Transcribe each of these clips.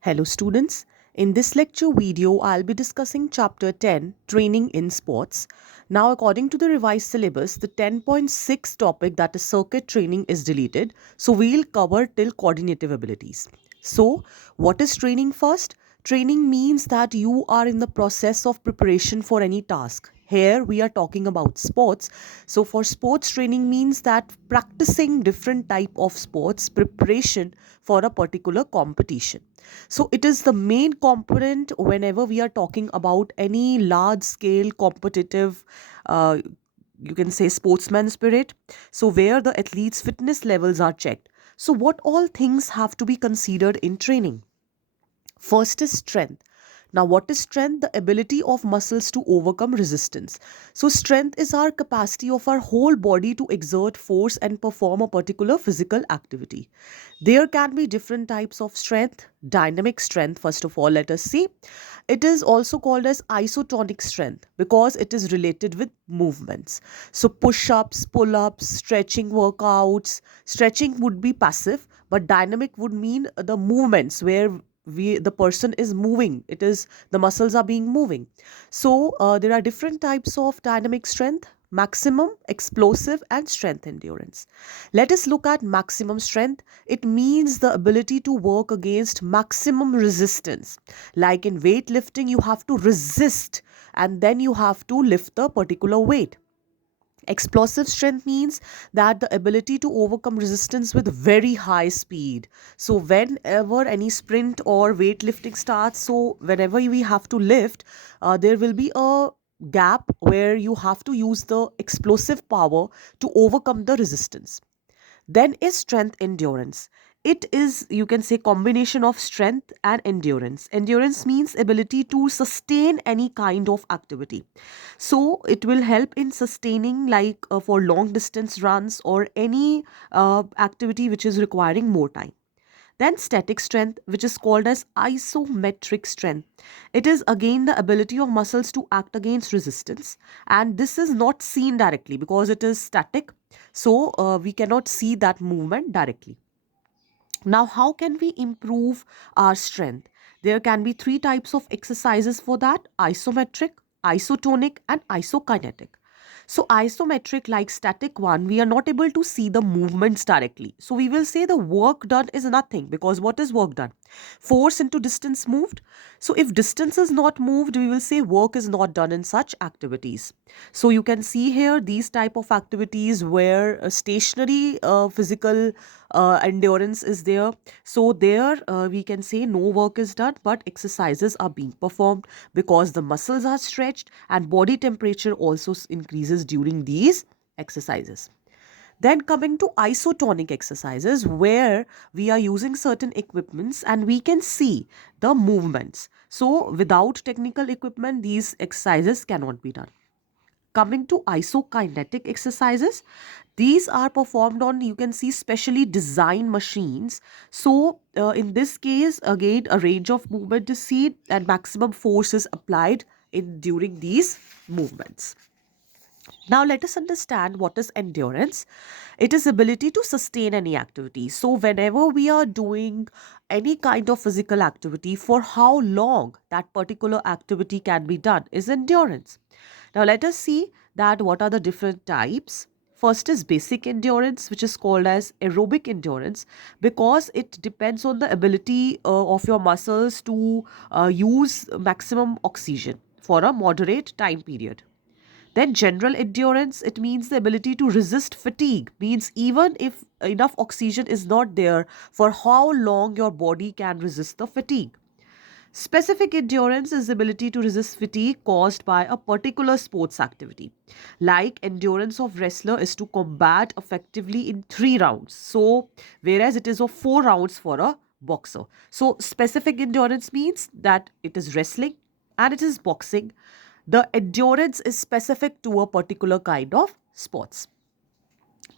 Hello students, in this lecture video I'll be discussing chapter 10 Training in Sports. Now according to the revised syllabus the 10.6 topic that is circuit training is deleted, so we'll cover till coordinative abilities. So what is training first? Training means that you are in the process of preparation for any task. Here we are talking about sports. So for sports training means that practicing different type of sports preparation for a particular competition. So it is the main component whenever we are talking about any large scale competitive uh, you can say sportsman spirit, so where the athletes fitness levels are checked. So what all things have to be considered in training? First is strength. Now, what is strength? The ability of muscles to overcome resistance. So, strength is our capacity of our whole body to exert force and perform a particular physical activity. There can be different types of strength. Dynamic strength, first of all, let us see. It is also called as isotonic strength because it is related with movements. So, push ups, pull ups, stretching workouts. Stretching would be passive, but dynamic would mean the movements where the person is moving, it is the muscles are being moving. So there are different types of dynamic strength: maximum, explosive, and strength endurance. Let us look at maximum strength. It means the ability to work against maximum resistance. Like in weightlifting, you have to resist and then you have to lift the particular weight. Explosive strength means that the ability to overcome resistance with very high speed. So, whenever any sprint or weightlifting starts, so whenever we have to lift, there will be a gap where you have to use the explosive power to overcome the resistance. Then is strength endurance. It is, you can say, combination of strength and endurance. Endurance means ability to sustain any kind of activity. So it will help in sustaining, like for long distance runs or any activity which is requiring more time. Then static strength, which is called as isometric strength. It is again the ability of muscles to act against resistance. And this is not seen directly because it is static. So we cannot see that movement directly. Now, how can we improve our strength? There can be three types of exercises for that: isometric, isotonic, and isokinetic. So, isometric, like static one, we are not able to see the movements directly. So, we will say the work done is nothing because what is work done? Force into distance moved. So, if distance is not moved, we will say work is not done in such activities. So, you can see here these type of activities where stationary physical endurance is there. So, there we can say no work is done, but exercises are being performed because the muscles are stretched and body temperature also increases during these exercises. Then coming to isotonic exercises where we are using certain equipments and we can see the movements. So without technical equipment, these exercises cannot be done. Coming to isokinetic exercises, these are performed on, you can see, specially designed machines. So in this case, again, a range of movement is seen and maximum force is applied in during these movements. Now let us understand what is endurance. It is ability to sustain any activity. So whenever we are doing any kind of physical activity, for how long that particular activity can be done is endurance. Now let us see that what are the different types. First is basic endurance, which is called as aerobic endurance because it depends on the ability of your muscles to use maximum oxygen for a moderate time period. Then general endurance, it means the ability to resist fatigue, means even if enough oxygen is not there, for how long your body can resist the fatigue. Specific endurance is the ability to resist fatigue caused by a particular sports activity. Like endurance of wrestler is to combat effectively in 3 rounds. So whereas it is of 4 rounds for a boxer. So specific endurance means that it is wrestling and it is boxing. The endurance is specific to a particular kind of sports.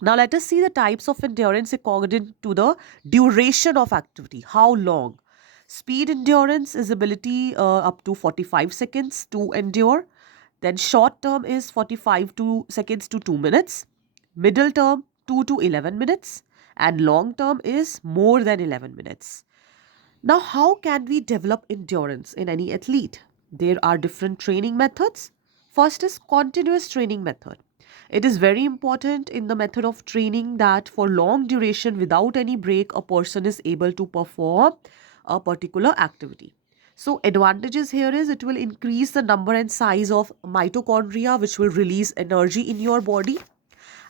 Now let us see the types of endurance according to the duration of activity. How long? Speed endurance is ability up to 45 seconds to endure. Then short term is 45 seconds to 2 minutes. Middle term 2 to 11 minutes. And long term is more than 11 minutes. Now, how can we develop endurance in any athlete? There are different training methods. First is continuous training method. It is very important in the method of training that for long duration without any break a person is able to perform a particular activity. So advantages here is it will increase the number and size of mitochondria which will release energy in your body,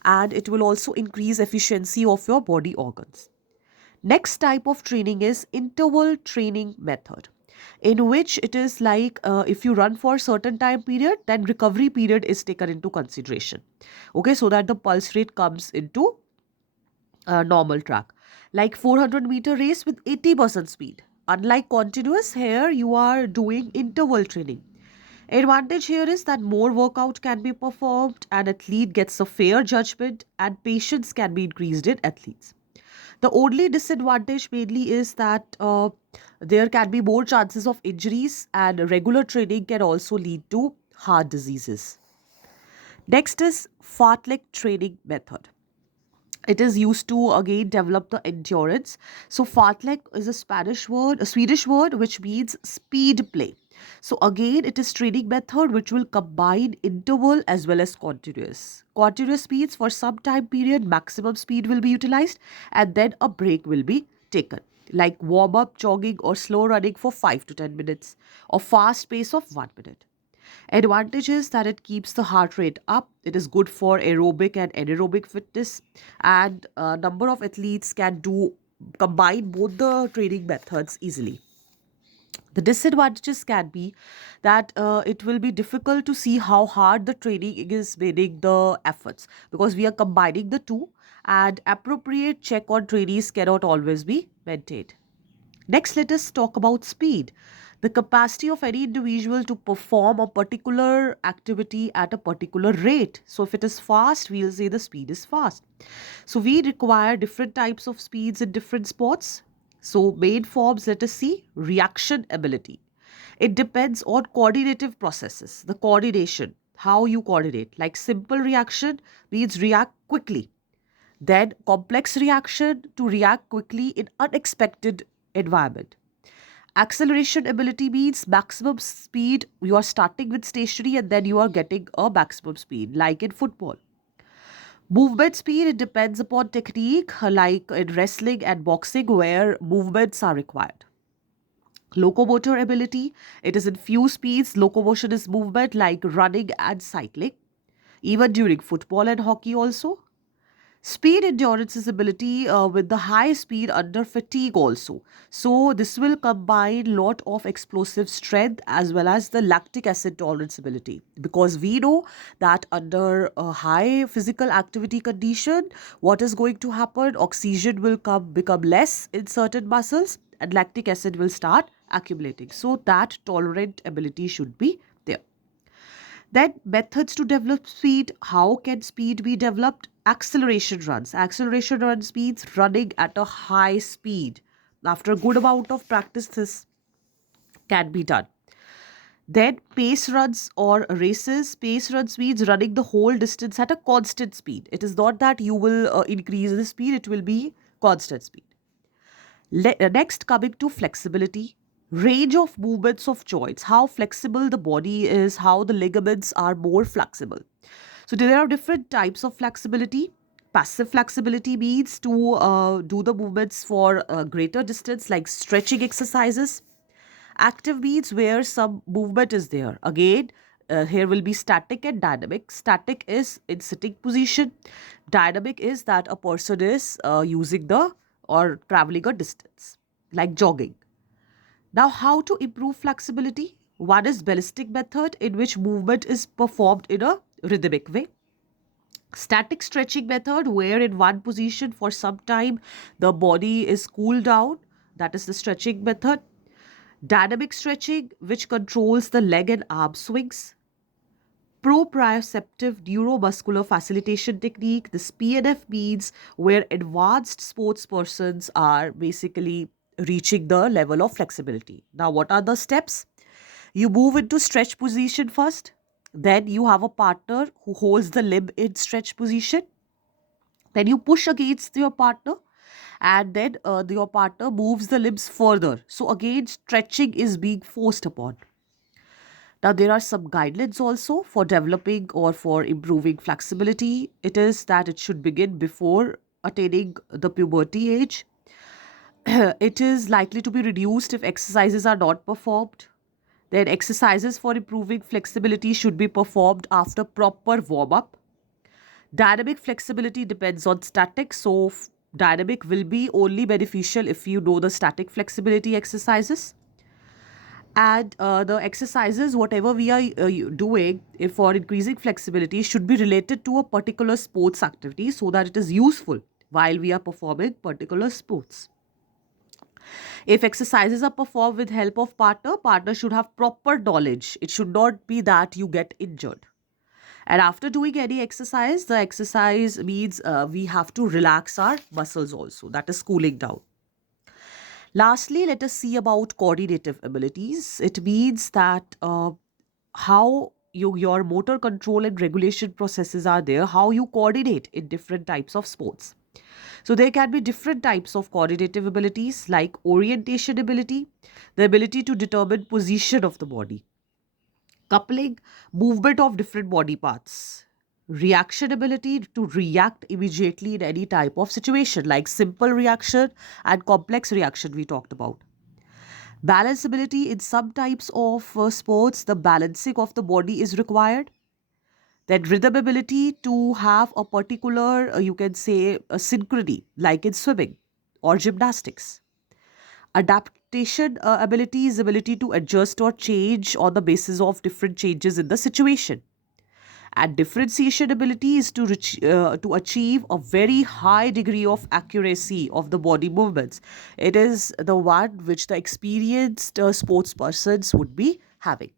and it will also increase efficiency of your body organs. Next type of training is interval training method, in which it is like if you run for a certain time period, then recovery period is taken into consideration. Okay, so that the pulse rate comes into normal track. Like 400-meter race with 80% speed. Unlike continuous, here you are doing interval training. Advantage here is that more workout can be performed, and athlete gets a fair judgment, and patience can be increased in athletes. The only disadvantage mainly is that there can be more chances of injuries, and regular training can also lead to heart diseases. Next is fartlek training method. It is used to again develop the endurance. So fartlek is a Swedish word which means speed play. So again, it is training method which will combine interval as well as continuous. Continuous speeds for some time period, maximum speed will be utilized, and then a break will be taken. Like warm up, jogging, or slow running for 5 to 10 minutes, or fast pace of 1 minute. Advantage is that it keeps the heart rate up. It is good for aerobic and anaerobic fitness, and a number of athletes can do combine both the training methods easily. The disadvantages can be that it will be difficult to see how hard the training is making the efforts, because we are combining the two, and appropriate check on trainees cannot always be maintained. Next, let us talk about speed. The capacity of any individual to perform a particular activity at a particular rate. So, if it is fast, we'll say the speed is fast. So, we require different types of speeds in different sports. So, main forms, let us see reaction ability. It depends on coordinative processes, the coordination, how you coordinate. Like simple reaction means react quickly, then complex reaction to react quickly in unexpected environment. Acceleration ability means maximum speed. You are starting with stationary and then you are getting a maximum speed, like in football. Movement speed, it depends upon technique, like in wrestling and boxing, where movements are required. Locomotor ability, it is in few speeds. Locomotion is movement like running and cycling, even during football and hockey also. Speed endurance is ability with the high speed under fatigue also. So this will combine lot of explosive strength as well as the lactic acid tolerance ability, because we know that under a high physical activity condition, what is going to happen? Oxygen will become less in certain muscles, and lactic acid will start accumulating. So that tolerant ability should be there. Then methods to develop speed. How can speed be developed? Acceleration runs. Acceleration run speeds running at a high speed. After a good amount of practice, this can be done. Then pace runs or races. Pace runs means running the whole distance at a constant speed. It is not that you will increase the speed, it will be constant speed. Next, coming to flexibility, range of movements of joints, how flexible the body is, how the ligaments are more flexible. So there are different types of flexibility. Passive flexibility means to do the movements for a greater distance, like stretching exercises. Active means where some movement is there. Again, here will be static and dynamic. Static is in sitting position. Dynamic is that a person is using the or traveling a distance, like jogging. Now, how to improve flexibility? One is ballistic method, in which movement is performed in a rhythmic way. Static stretching method, where in one position for some time the body is cooled down. That is the stretching method. Dynamic stretching, which controls the leg and arm swings. Proprioceptive neuromuscular facilitation technique. This PNF means where advanced sports persons are basically reaching the level of flexibility. Now, what are the steps? You move into stretch position first. Then you have a partner who holds the limb in stretch position. Then you push against your partner, and then your partner moves the limbs further. So again, stretching is being forced upon. Now, there are some guidelines also for developing or for improving flexibility. It is that it should begin before attaining the puberty age. It is likely to be reduced if exercises are not performed. Then, exercises for improving flexibility should be performed after proper warm up. Dynamic flexibility depends on static, so dynamic will be only beneficial if you know the static flexibility exercises. And the exercises, whatever we are doing if for increasing flexibility, should be related to a particular sports activity so that it is useful while we are performing particular sports. If exercises are performed with help of partner should have proper knowledge. It should not be that you get injured. And after doing any exercise, the exercise means we have to relax our muscles also. That is cooling down. Lastly, let us see about coordinative abilities. It means that how your motor control and regulation processes are there, how you coordinate in different types of sports. So there can be different types of coordinative abilities like orientation ability, the ability to determine position of the body, coupling movement of different body parts, reaction ability to react immediately in any type of situation like simple reaction and complex reaction we talked about. Balance ability, in some types of sports, the balancing of the body is required. Then rhythm ability to have a particular, you can say, a synchrony, like in swimming or gymnastics. Adaptation ability is ability to adjust or change on the basis of different changes in the situation. And differentiation ability is to achieve a very high degree of accuracy of the body movements. It is the one which the experienced sports persons would be having.